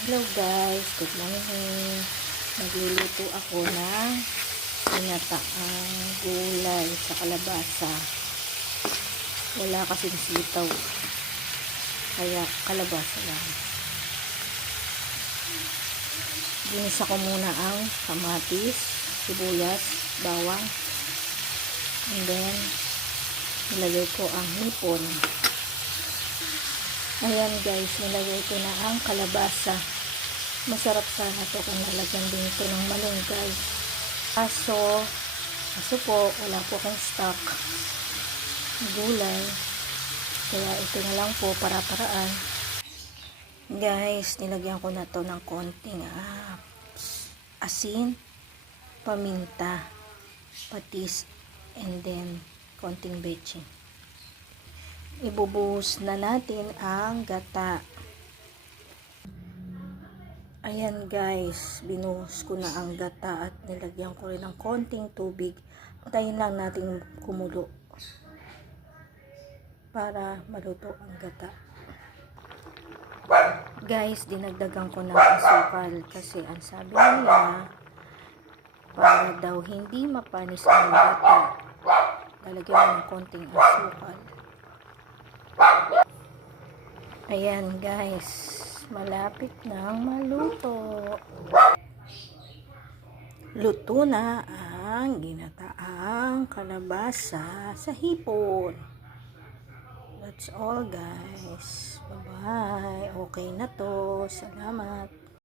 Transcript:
Hello guys, good morning. Nagluluto ako ng ginataang gulay sa kalabasa. Wala kasing sitaw, kaya kalabasa lang. Ginisa ko muna ang kamatis, sibuyas, bawang, and then nilagay ko ang hipon. Ayan guys, nilagay ko na ang kalabasa. Masarap sana to kung nalagyan din ito ng malunggay. Kaso po, wala po akong stock gulay. Kaya ito na lang po para-paraan. Guys, nilagyan ko na to ng konting asin, paminta, patis, and then konting betchin. Ibubuhos na natin ang gata. Ayan guys, binuhos ko na ang gata at nilagyan ko rin ng konting tubig. Patayin lang natin kumulo para maluto ang gata. Guys, dinagdagan ko ng asukal kasi ang sabi nila para daw hindi mapanis ang gata, lalagyan mo ng konting asukal. Ayan guys, malapit nang maluto. Luto na ang ginataang kalabasa sa hipon. That's all guys. Bye bye. Okay na to. Salamat.